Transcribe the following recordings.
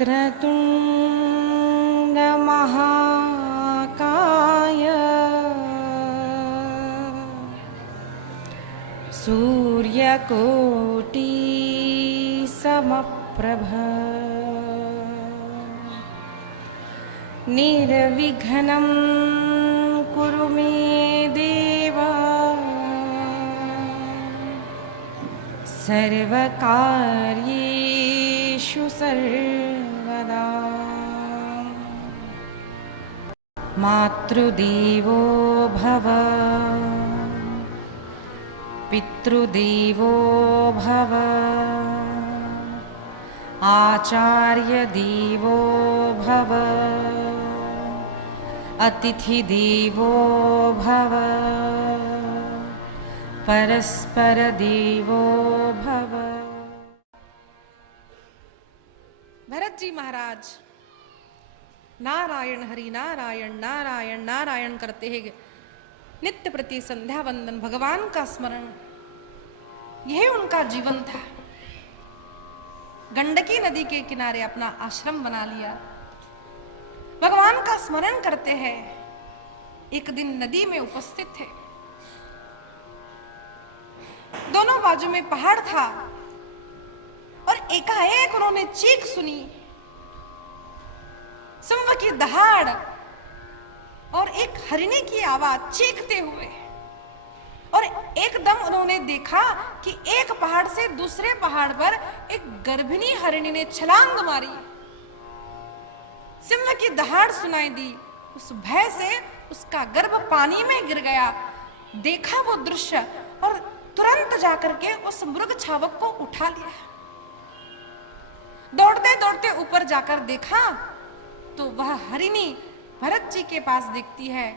वक्रतुंड महाकाय सूर्यकोटि समप्रभ निर्विघ्नं कुरु मे देव सर्वकार्येषु सर्वदा। मातृदेवो भव पितृदेवो भव आचार्यदेवो भव अतिथिदेवो भव परस्परदेवो भव। भरत जी महाराज नारायण हरि नारायण नारायण नारायण करते हैं, नित्य प्रति संध्या वंदन भगवान का स्मरण, यह उनका जीवन था। गंडकी नदी के किनारे अपना आश्रम बना लिया, भगवान का स्मरण करते हैं। एक दिन नदी में उपस्थित थे, दोनों बाजू में पहाड़ था और एकाएक उन्होंने चीख सुनी, सिंह की दहाड़ और एक हरिणी की आवाज चीखते हुए। और एकदम उन्होंने देखा कि एक पहाड़ से दूसरे पहाड़ पर एक गर्भिणी हरिणी ने छलांग मारी। सिंह की दहाड़ सुनाई दी, उस भय से उसका गर्भ पानी में गिर गया। देखा वो दृश्य और तुरंत जाकर के उस मृग छावक को उठा लिया। दौड़ते दौड़ते ऊपर जाकर देखा तो वह हरिणी भरत जी के पास देखती है,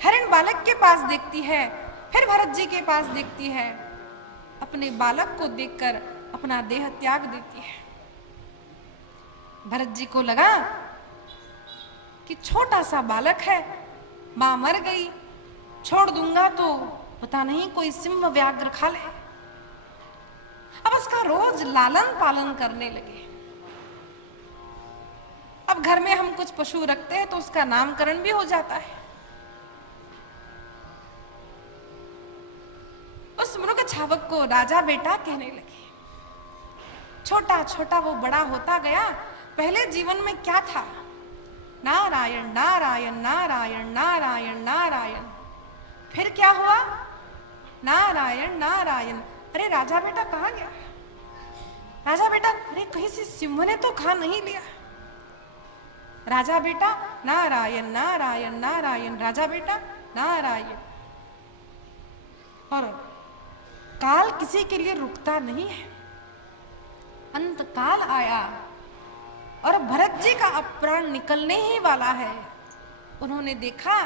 हरिण बालक के पास देखती है, फिर भरत जी के पास देखती है। अपने बालक को देखकर अपना देह त्याग देती है। भरत जी को लगा कि छोटा सा बालक है, मां मर गई, छोड़ दूंगा तो पता नहीं कोई सिंह व्याघ्र खा ले। अब उसका रोज लालन पालन करने लगे। अब घर में हम कुछ पशु रखते हैं तो उसका नामकरण भी हो जाता है। उस मृग छावक को राजा बेटा कहने लगे। छोटा छोटा वो बड़ा होता गया। पहले जीवन में क्या था? नारायण नारायण नारायण नारायण नारायण। फिर क्या हुआ? नारायण नारायण। अरे राजा बेटा कहाँ गया? राजा बेटा, अरे कहीं से सिंह ने तो खा नहीं लिया। राजा बेटा नारायण नारायण नारायण, राजा बेटा नारायण। और काल किसी के लिए रुकता नहीं है। अंत काल आया और भरत जी का अपराण निकलने ही वाला है। उन्होंने देखा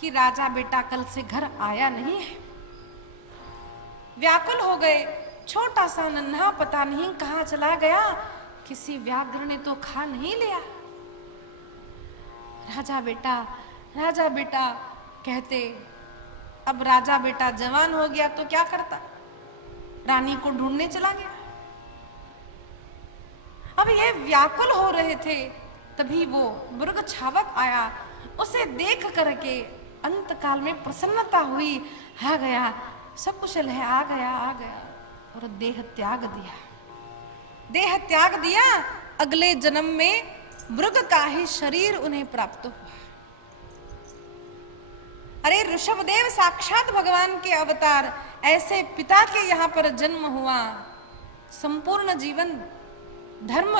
कि राजा बेटा कल से घर आया नहीं है। व्याकुल हो गए। छोटा सा नन्हा पता नहीं कहां चला गया, किसी व्याघ्र ने तो खा नहीं लिया। राजा बेटा कहते। अब राजा बेटा जवान हो गया तो क्या करता? रानी को ढूंढने चला गया। अब ये व्याकुल हो रहे थे, तभी वो मृग छावक आया। उसे देख करके अंतकाल में प्रसन्नता हुई। आ गया, सब कुशल है, आ गया और देह त्याग दिया। देह त्याग दिया। अगले जन्म में मृग का ही शरीर उन्हें प्राप्त हुआ। अरे ऋषभदेव साक्षात भगवान के अवतार, ऐसे पिता के यहाँ पर जन्म हुआ। संपूर्ण जीवन धर्म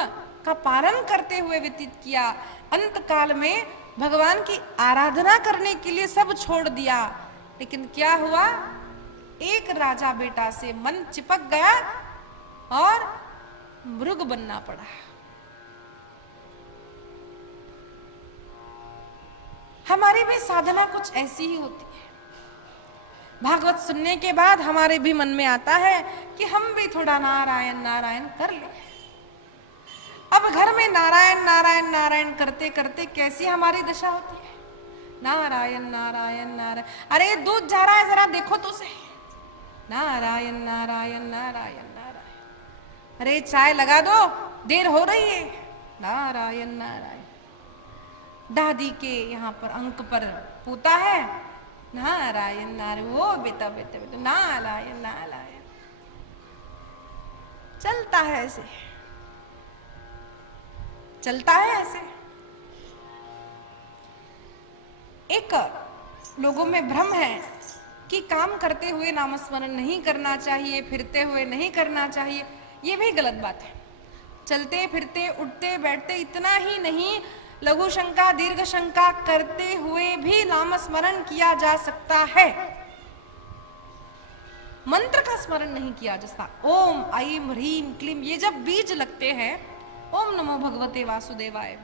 का पालन करते हुए व्यतीत किया। अंतकाल में भगवान की आराधना करने के लिए सब छोड़ दिया। लेकिन क्या हुआ? एक राजा बेटा से मन चिपक गया और मृग बनना पड़ा। हमारी भी साधना कुछ ऐसी ही होती है। भागवत सुनने के बाद हमारे भी मन में आता है कि हम भी थोड़ा नारायण नारायण कर ले। अब घर में नारायण नारायण नारायण करते करते कैसी हमारी दशा होती है, नारायण नारायण नारायण, अरे दूध जा रहा है जरा देखो तो सही, नारायण नारायण नारायण नारायण, अरे चाय लगा दो देर हो रही है, नारायण नारायण, दादी के यहाँ पर अंक पर पूता है, नारायण नारायण, वो बेटा बेटा बेटा, नारायण नारायण, चलता है ऐसे, चलता है ऐसे। एक लोगों में भ्रम है कि काम करते हुए नामस्मरण नहीं करना चाहिए, फिरते हुए नहीं करना चाहिए, ये भी गलत बात है। चलते फिरते उठते बैठते इतना ही नहीं, लघु शंका दीर्घ शंका करते हुए भी नामस्मरण किया जा सकता है। मंत्र का स्मरण नहीं किया जा सकता। ओम ऐं ह्रीं क्लीं, ये जब बीज लगते हैं, ओम नमो भगवते वासुदेवाय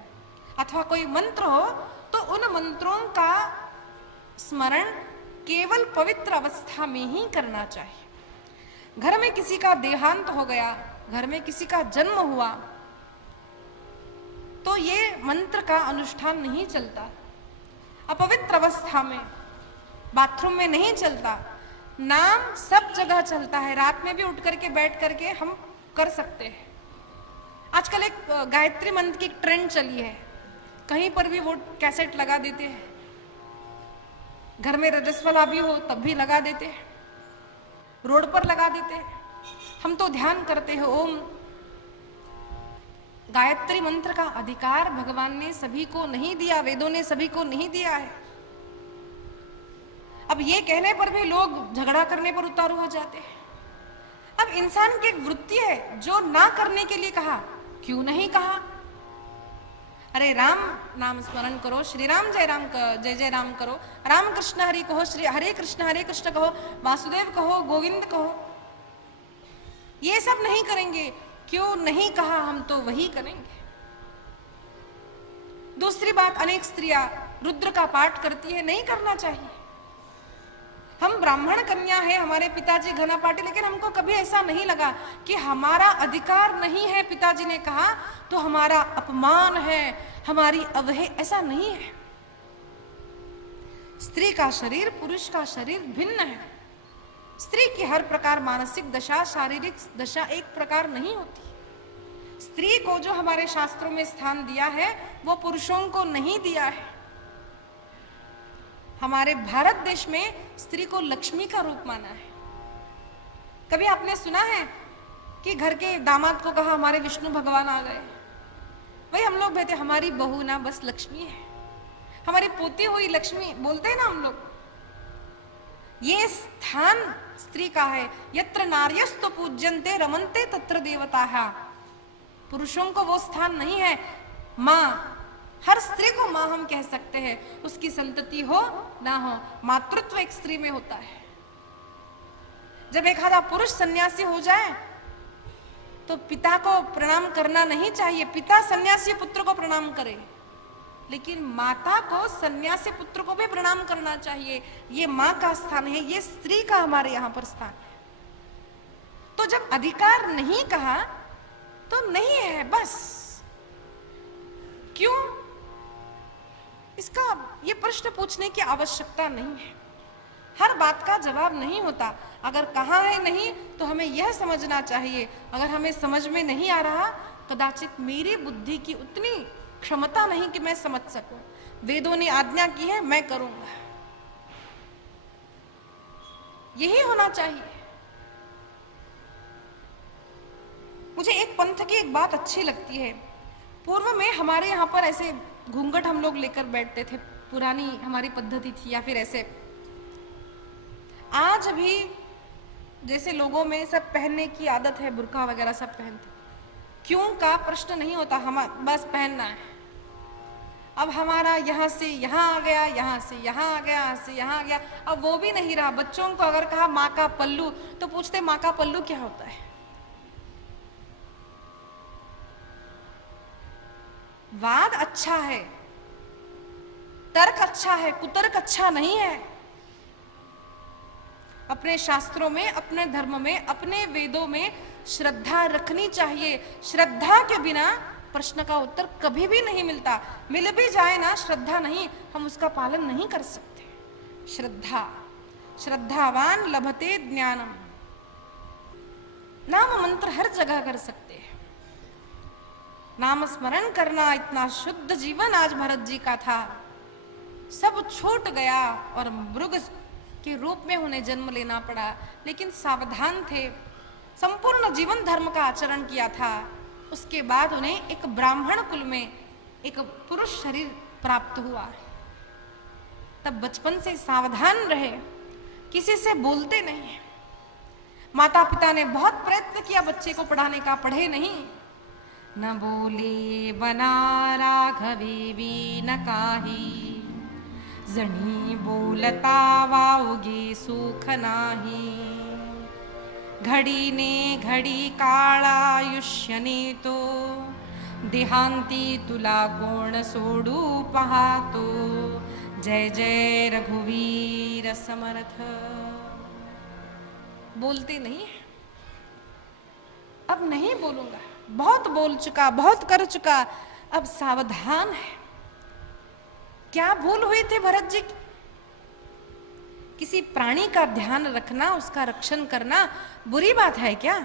अथवा कोई मंत्र हो, तो उन मंत्रों का स्मरण केवल पवित्र अवस्था में ही करना चाहिए। घर में किसी का देहांत हो गया, घर में किसी का जन्म हुआ, तो ये मंत्र का अनुष्ठान नहीं चलता। अपवित्र अवस्था में बाथरूम में नहीं चलता, नाम सब जगह चलता है। रात में भी उठ करके बैठ करके हम कर सकते हैं। आजकल एक गायत्री मंत्र की ट्रेंड चली है, कहीं पर भी वो कैसेट लगा देते हैं, घर में रजस्वला भी हो तब भी लगा देते हैं, रोड पर लगा देते हैं। हम तो ध्यान करते हैं ओम। गायत्री मंत्र का अधिकार भगवान ने सभी को नहीं दिया, वेदों ने सभी को नहीं दिया है। अब ये कहने पर भी लोग झगड़ा करने पर उतारू हो जाते हैं। अब इंसान की एक वृत्ति है, जो ना करने के लिए कहा क्यों नहीं कहा। अरे राम नाम स्मरण करो, श्री राम जय जय राम करो, राम कृष्ण हरि कहो, श्री हरे कृष्ण कहो, वासुदेव कहो, गोविंद कहो, ये सब नहीं करेंगे। क्यों नहीं कहा, हम तो वही करेंगे। दूसरी बात, अनेक स्त्रियां रुद्र का पाठ करती है, नहीं करना चाहिए। हम ब्राह्मण कन्या है, हमारे पिताजी घना पाटी, लेकिन हमको कभी ऐसा नहीं लगा कि हमारा अधिकार नहीं है, पिताजी ने कहा तो हमारा अपमान है, हमारी अवहे, ऐसा नहीं है। स्त्री का शरीर पुरुष का शरीर भिन्न है। स्त्री की हर प्रकार मानसिक दशा शारीरिक दशा एक प्रकार नहीं होती। स्त्री को जो हमारे शास्त्रों में स्थान दिया है वो पुरुषों को नहीं दिया है। हमारे भारत देश में स्त्री को लक्ष्मी का रूप माना है। कभी आपने सुना है कि घर के दामाद को कहा हमारे विष्णु भगवान आ गए? भाई हम लोग कहते हमारी बहू ना बस लक्ष्मी है, हमारी पोती हुई लक्ष्मी बोलते हैं ना हम लोग। ये स्थान स्त्री का है। यत्र नार्यस्तु पूज्यन्ते रमन्ते तत्र देवताः। पुरुषों को वो स्थान नहीं है। माँ, हर स्त्री को माँ हम कह सकते हैं, उसकी संतति हो ना हो, मातृत्व एक स्त्री में होता है। जब एक आधा पुरुष सन्यासी हो जाए तो पिता को प्रणाम करना नहीं चाहिए। पिता सन्यासी पुत्र को प्रणाम करे, लेकिन माता को सन्यासी पुत्र को भी प्रणाम करना चाहिए। ये माँ का स्थान है, ये स्त्री का हमारे यहाँ पर स्थान है। तो जब अधिकार नहीं कहा तो नहीं है, बस। क्यों? इसका ये प्रश्न पूछने की आवश्यकता नहीं है। हर बात का जवाब नहीं होता। अगर कहा है नहीं तो हमें यह समझना चाहिए, अगर हमें समझ में नहीं आ रहा, कदाचित मेरी बुद्धि की उतनी क्षमता नहीं कि मैं समझ सकूं। वेदों ने आज्ञा की है, मैं करूंगा, यही होना चाहिए। मुझे एक पंथ की एक बात अच्छी लगती है। पूर्व में हमारे यहाँ पर ऐसे घूंघट हम लोग लेकर बैठते थे, पुरानी हमारी पद्धति थी, या फिर ऐसे। आज भी जैसे लोगों में सब पहनने की आदत है, बुर्का वगैरह सब पहनते, क्यों का प्रश्न नहीं होता, हम बस पहनना है। अब हमारा यहाँ से यहाँ आ गया, यहाँ से यहाँ आ गया, यहाँ से यहाँ आ गया, अब वो भी नहीं रहा। बच्चों को अगर कहा माँ का पल्लू तो पूछते माँ का पल्लू क्या होता है। वाद अच्छा है, तर्क अच्छा है, कुतर्क अच्छा नहीं है। अपने शास्त्रों में, अपने धर्म में, अपने वेदों में श्रद्धा रखनी चाहिए। श्रद्धा के बिना प्रश्न का उत्तर कभी भी नहीं मिलता। मिल भी जाए ना श्रद्धा नहीं, हम उसका पालन नहीं कर सकते। श्रद्धा, श्रद्धावान लभते ज्ञानम, नाम मंत्र हर जगह कर सकते हैं। नाम स्मरण करना इतना शुद्ध जीवन आज भरत जी का था। सब छूट गया और मृग के रूप में उन्हें जन्म लेना पड़ा, लेकिन सावधान थे। संपूर्ण जीवन धर्म का आचरण किया था। उसके बाद उन्हें एक ब्राह्मण कुल में एक पुरुष शरीर प्राप्त हुआ। तब बचपन से सावधान रहे, किसी से बोलते नहीं। माता पिता ने बहुत प्रयत्न किया बच्चे को पढ़ाने का, पढ़े नहीं। न बोले बना राघवेवी न काही, जणी बोलता वाओगे सुख नाही। घडी ने घडी काळायुष्यने तो, देहांती तुला कोण सोडू पाहतो। जय जय रघुवीर समर्थ। बोलते नहीं, अब नहीं बोलूंगा, बहुत बोल चुका, बहुत कर चुका, अब सावधान है। क्या भूल हुई थी भरत जी की? किसी प्राणी का ध्यान रखना, उसका रक्षण करना बुरी बात है क्या?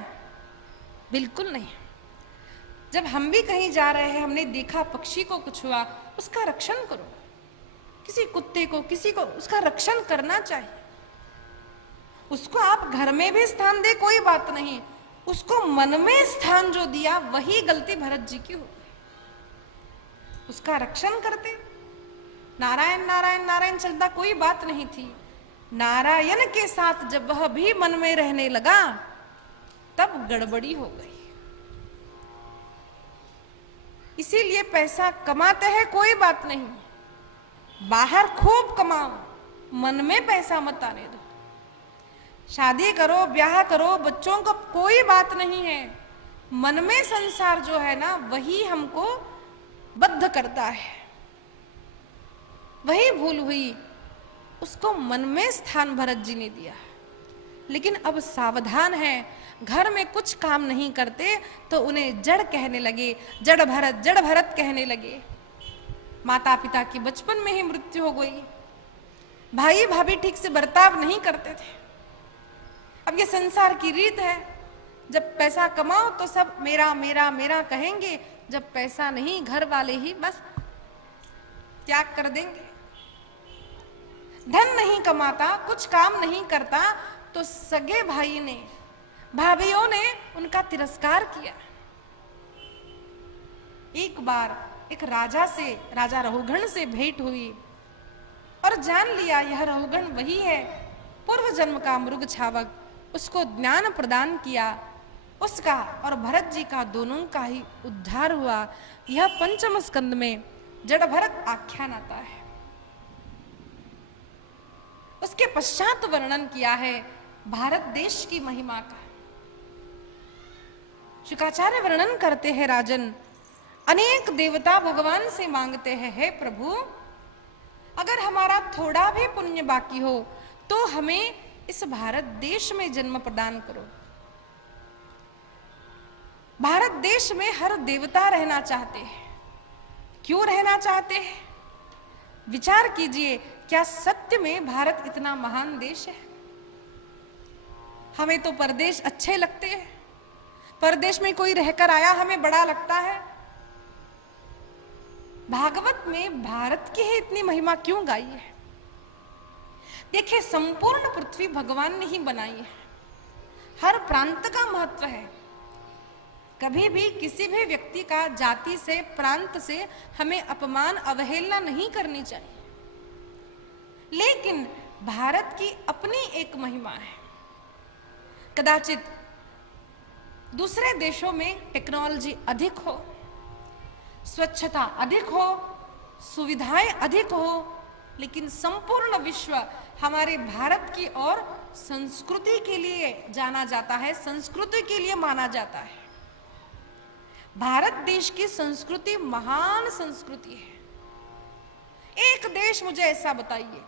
बिल्कुल नहीं। जब हम भी कहीं जा रहे हैं, हमने देखा पक्षी को कुछ हुआ, उसका रक्षण करो। किसी कुत्ते को, किसी को उसका रक्षण करना चाहिए। उसको आप घर में भी स्थान दे, कोई बात नहीं, उसको मन में स्थान जो दिया वही गलती भरत जी की हो गई। उसका रक्षण करते, नारायण नारायण नारायण चलता, कोई बात नहीं थी। नारायण के साथ जब वह भी मन में रहने लगा, तब गड़बड़ी हो गई। इसीलिए पैसा कमाते हैं, कोई बात नहीं, बाहर खूब कमाओ, मन में पैसा मत आने दो। शादी करो, ब्याह करो, बच्चों को कोई बात नहीं है, मन में संसार जो है ना वही हमको बद्ध करता है। वही भूल हुई, उसको मन में स्थान भरत जी ने दिया। लेकिन अब सावधान है, घर में कुछ काम नहीं करते तो उन्हें जड़ कहने लगे, जड़ भरत कहने लगे। माता पिता की बचपन में ही मृत्यु हो गई। भाई भाभी ठीक से बर्ताव नहीं करते थे। अब ये संसार की रीत है, जब पैसा कमाओ तो सब मेरा मेरा मेरा कहेंगे, जब पैसा नहीं घर वाले ही बस त्याग कर देंगे। धन नहीं कमाता, कुछ काम नहीं करता तो सगे भाई ने, भाभीओं ने उनका तिरस्कार किया। एक बार एक राजा से, राजा रहुगण से भेंट हुई और जान लिया यह रहुगण वही है, पूर्व जन्म का मृग छावक। उसको ज्ञान प्रदान किया, उसका और भरत जी का दोनों का ही उद्धार हुआ। यह पंचम स्कंद में जड़ भरत आख्यान आता है। उसके पश्चात वर्णन किया है भारत देश की महिमा का। शुकाचार्य वर्णन करते हैं, राजन अनेक देवता भगवान से मांगते हैं, हे प्रभु अगर हमारा थोड़ा भी पुण्य बाकी हो तो हमें इस भारत देश में जन्म प्रदान करो। भारत देश में हर देवता रहना चाहते हैं। क्यों रहना चाहते हैं? विचार कीजिए, क्या सत्य में भारत इतना महान देश है? हमें तो परदेश अच्छे लगते हैं, परदेश में कोई रहकर आया हमें बड़ा लगता है। भागवत में भारत की ही इतनी महिमा क्यों गाई है? देखिए, संपूर्ण पृथ्वी भगवान ने ही बनाई है, हर प्रांत का महत्व है। कभी भी किसी भी व्यक्ति का जाति से, प्रांत से हमें अपमान, अवहेलना नहीं करनी चाहिए। लेकिन भारत की अपनी एक महिमा है। कदाचित दूसरे देशों में टेक्नोलॉजी अधिक हो, स्वच्छता अधिक हो, सुविधाएं अधिक हो, लेकिन संपूर्ण विश्व हमारे भारत की ओर संस्कृति के लिए जाना जाता है, संस्कृति के लिए माना जाता है। भारत देश की संस्कृति महान संस्कृति है। एक देश मुझे ऐसा बताइए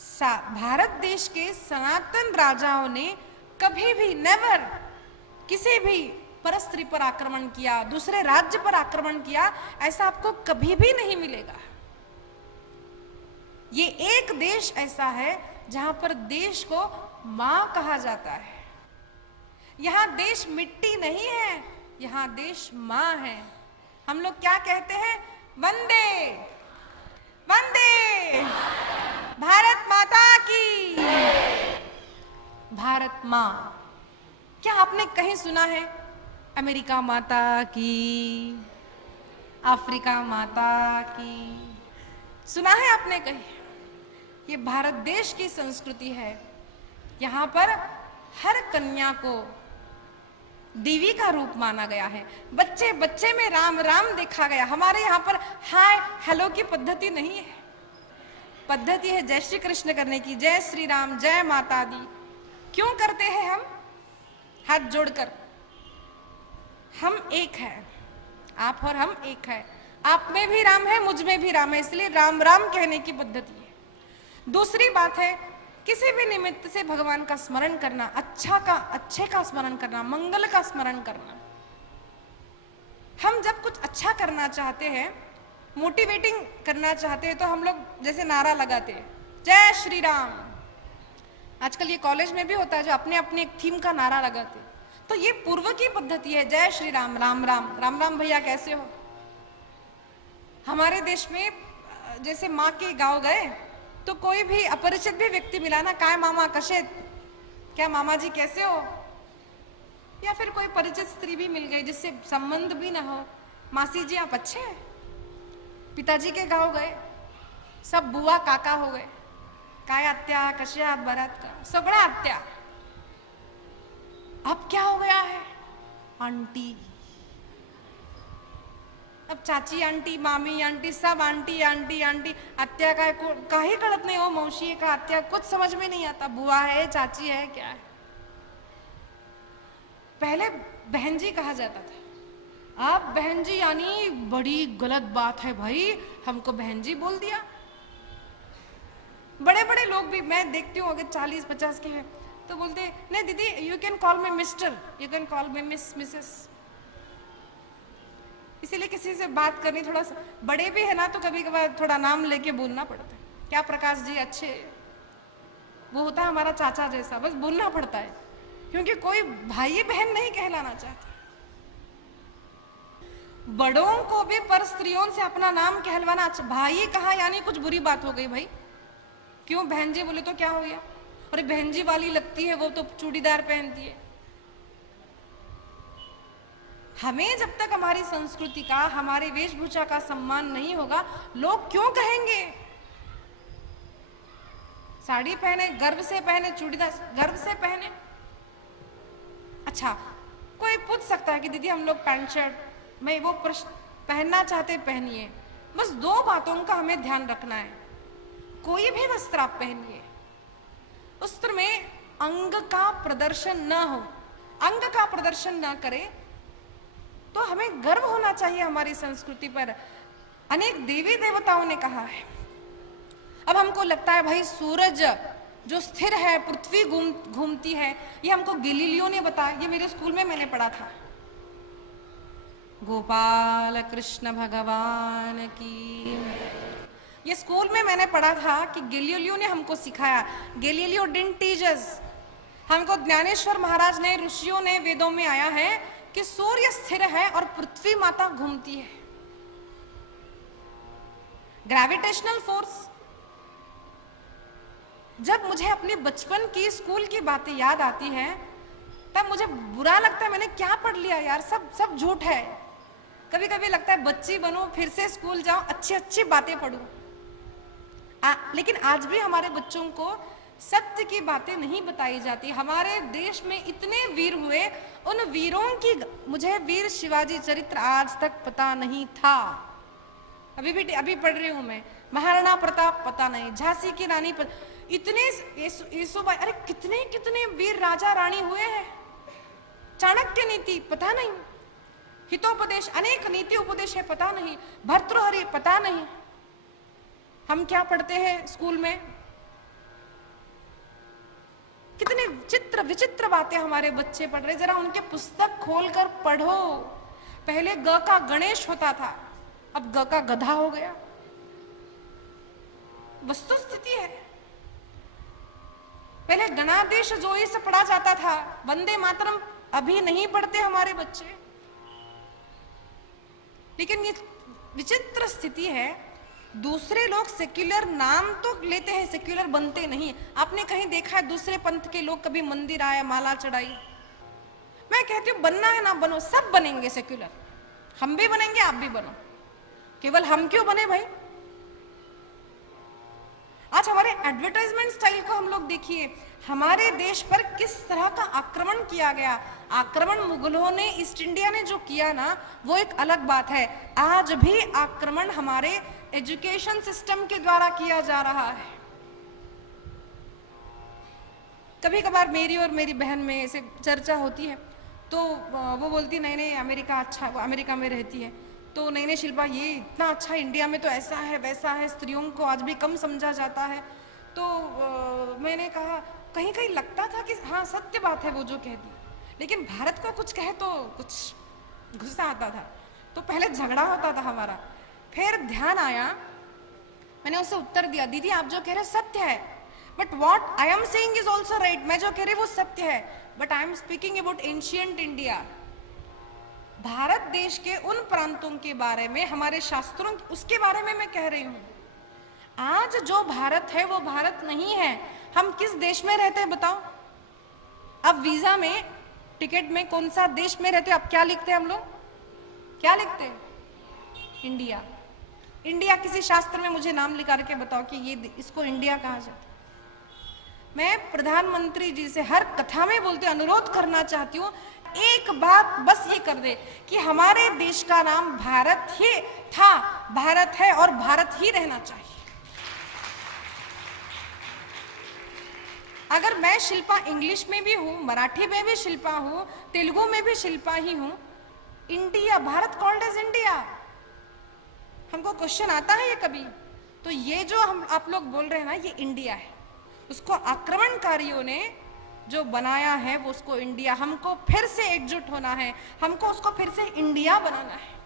भारत देश के सनातन राजाओं ने कभी भी नेवर किसी भी परस्त्री पर आक्रमण किया, दूसरे राज्य पर आक्रमण किया, ऐसा आपको कभी भी नहीं मिलेगा। ये एक देश ऐसा है जहां पर देश को मां कहा जाता है। यहां देश मिट्टी नहीं है, यहां देश मां है। हम लोग क्या कहते हैं? वंदे वंदे भारत माता की। भारत मां। क्या आपने कहीं सुना है अमेरिका माता की, अफ्रीका माता की? सुना है आपने कहीं? ये भारत देश की संस्कृति है। यहाँ पर हर कन्या को देवी का रूप माना गया है। बच्चे बच्चे में राम राम देखा गया। हमारे यहाँ पर हाय हेलो की पद्धति नहीं है, पद्धति है जय श्री कृष्ण करने की, जय श्री राम, जय माता दी। क्यों करते हैं हम? हाथ जोड़कर। हम एक है, आप और हम एक है। आप में भी राम है, मुझ में भी राम है, इसलिए राम राम कहने की पद्धति है। दूसरी बात है, किसी भी निमित्त से भगवान का स्मरण करना, अच्छे का स्मरण करना, मंगल का स्मरण करना। हम जब कुछ अच्छा करना चाहते हैं, मोटिवेटिंग करना चाहते हैं, तो हम लोग जैसे नारा लगाते हैं, जय श्री राम। आजकल ये कॉलेज में भी होता है, जो अपने अपने एक थीम का नारा लगाते हैं। तो ये पूर्व की पद्धति है, जय श्री राम, राम राम। राम राम भैया कैसे हो? हमारे देश में जैसे माँ के गांव गए तो कोई भी अपरिचित भी व्यक्ति मिला ना, काय मामा कशे, क्या मामा जी कैसे हो? या फिर कोई परिचित स्त्री भी मिल गई जिससे संबंध भी ना हो, मासी जी आप अच्छे हैं? पिताजी के गांव गए, सब बुआ काका हो गए, काय आत्या कशे आहात बरात का, सगळा आत्या। अब क्या हो गया है? आंटी। अब चाची आंटी, मामी आंटी, सब आंटी आंटी आंटी। आत्या का काही कळत नहीं हो, मौसी का आत्या कुछ समझ में नहीं आता, बुआ है चाची है क्या है। पहले बहन जी कहा जाता था, अब बहन जी यानी बड़ी गलत बात है भाई, हमको बहन जी बोल दिया। बड़े बड़े लोग भी मैं देखती हूँ, अगर 40-50 के हैं तो बोलते नहीं दीदी, you can call me mister, you can call me miss, Mrs. इसीलिए किसी से बात करनी, थोड़ा सा बड़े भी है ना तो कभी कभार थोड़ा नाम लेके बोलना पड़ता है। क्या प्रकाश जी अच्छे, वो होता है हमारा चाचा जैसा, बस बोलना पड़ता है, क्योंकि कोई भाई बहन नहीं कहलाना चाहता। बड़ों को भी पर स्त्रियों से अपना नाम कहलवाना अच्छा, भाई कहा यानी कुछ बुरी बात हो गई भाई। क्यों बहन जी बोले तो क्या हो गया? अरे बहन जी वाली लगती है, वो तो चूड़ीदार पहनती है। हमें जब तक हमारी संस्कृति का, हमारे वेशभूषा का सम्मान नहीं होगा, लोग क्यों कहेंगे? साड़ी पहने, गर्व से पहने, चूड़ीदार गर्व से पहने। अच्छा, कोई पूछ सकता है कि दीदी हम लोग पैंट शर्ट में वो पहनना चाहते पहनिए। बस दो बातों का हमें ध्यान रखना है। कोई भी वस्त्र आप पहनिए, वस्त्र में अंग का प्रदर्शन न हो, अंग का प्रदर्शन न करे, तो हमें गर्व होना चाहिए हमारी संस्कृति पर। अनेक देवी देवताओं ने कहा है। अब हमको लगता है भाई सूरज जो स्थिर है, पृथ्वी घूमती है, ये हमको गैलीलियो ने बताया। ये मेरे स्कूल में मैंने पढ़ा था। गोपाल कृष्ण भगवान की, ये स्कूल में मैंने पढ़ा था कि गैलीलियो ने हमको सिखाया। गैलीलियो डिडंट टीच अस, हमको ज्ञानेश्वर महाराज ने, ऋषियों ने, वेदों में आया है कि सूर्य स्थिर है और पृथ्वी माता घूमती है। Gravitational force. जब मुझे अपने बचपन की स्कूल की बातें याद आती हैं, तब मुझे बुरा लगता है, मैंने क्या पढ़ लिया यार, सब झूठ है। कभी कभी लगता है बच्ची बनूं, फिर से स्कूल जाऊं, अच्छी अच्छी बातें पढ़ूं। लेकिन आज भी हमारे बच्चों को सत्य की बातें नहीं बताई जाती। हमारे देश में इतने वीर हुए, उन वीरों की मुझे वीर शिवाजी चरित्र आज तक पता नहीं था। अभी पढ़ रही हूं मैं। महाराणा प्रताप पता नहीं, झांसी की रानी इतने येसुबाई, अरे कितने कितने वीर राजा रानी हुए हैं। चाणक्य नीति पता नहीं, हितोपदेश, अनेक नीति उपदेश है पता नहीं, भर्तृहरि पता नहीं। हम क्या पढ़ते हैं स्कूल में? कितने चित्र विचित्र बातें हमारे बच्चे पढ़ रहे, जरा उनके पुस्तक खोलकर पढ़ो। पहले ग का गणेश होता था, अब ग का गधा हो गया। वस्तु स्थिति है। पहले गणादेश जो ये सब पढ़ा जाता था, वंदे मातरम अभी नहीं पढ़ते हमारे बच्चे। लेकिन ये विचित्र स्थिति है, दूसरे लोग सेक्युलर नाम तो लेते हैं, सेक्युलर बनते नहीं। आपने कहीं देखा है दूसरे पंथ के लोग कभी मंदिर आए, माला चढ़ाई? मैं कहती हूँ बनना है ना बनो, सब बनेंगे सेक्युलर, हम भी बनेंगे, आप भी बनो, केवल हम क्यों बने भाई? आज हमारे एडवर्टाइजमेंट स्टाइल को हम लोग देखिए, हमारे देश पर किस तरह का आक्रमण किया गया। आक्रमण मुगलों ने, ईस्ट इंडिया ने जो किया ना, वो एक अलग बात है। आज भी आक्रमण हमारे एजुकेशन सिस्टम के द्वारा किया जा रहा है। कभी कभार मेरी और मेरी बहन में ऐसे चर्चा होती है, तो वो बोलती नहीं नहीं अमेरिका अच्छा, वो अमेरिका में रहती है, तो नहीं नहीं शिल्पा ये इतना अच्छा, इंडिया में तो ऐसा है वैसा है, स्त्रियों को आज भी कम समझा जाता है। तो मैंने कहा कहीं कहीं लगता था कि हाँ सत्य बात है वो जो कहती, लेकिन भारत को कुछ कहे तो कुछ गुस्सा आता था। तो पहले झगड़ा होता था हमारा, फिर ध्यान आया, मैंने उसे उत्तर दिया, दीदी आप जो कह रहे सत्य है, but what I am saying is also right. मैं जो कह रही वो सत्य है, but I am speaking about ancient India. Bharat देश के उन प्रांतों के बारे में, हमारे शास्त्रों उसके बारे में मैं कह रही हूं। आज जो भारत है वो भारत नहीं है। हम किस देश में रहते हैं बताओ? अब वीजा में, टिकट में कौन सा देश में रहते हो आप, क्या लिखते हैं हम लोग? क्या लिखते हैं? इंडिया। इंडिया किसी शास्त्र में मुझे नाम लिखा के बताओ कि ये इसको इंडिया कहा जाता है। मैं प्रधानमंत्री जी से हर कथा में बोलते अनुरोध करना चाहती हूँ, एक बात बस ये कर दे कि हमारे देश का नाम भारत ही था, भारत है और भारत ही रहना चाहिए। अगर मैं शिल्पा इंग्लिश में भी हूँ, मराठी में भी शिल्पा हूँ, तेलुगु में भी शिल्पा ही हूँ, India, Bharat called as India. हमको क्वेश्चन आता है ये कभी? तो ये जो हम आप लोग बोल रहे हैं ना, ये इंडिया है। उसको आक्रमणकारियों ने जो बनाया है वो उसको इंडिया, हमको फिर से एकजुट होना है, हमको उसको फिर से इंडिया बनाना है।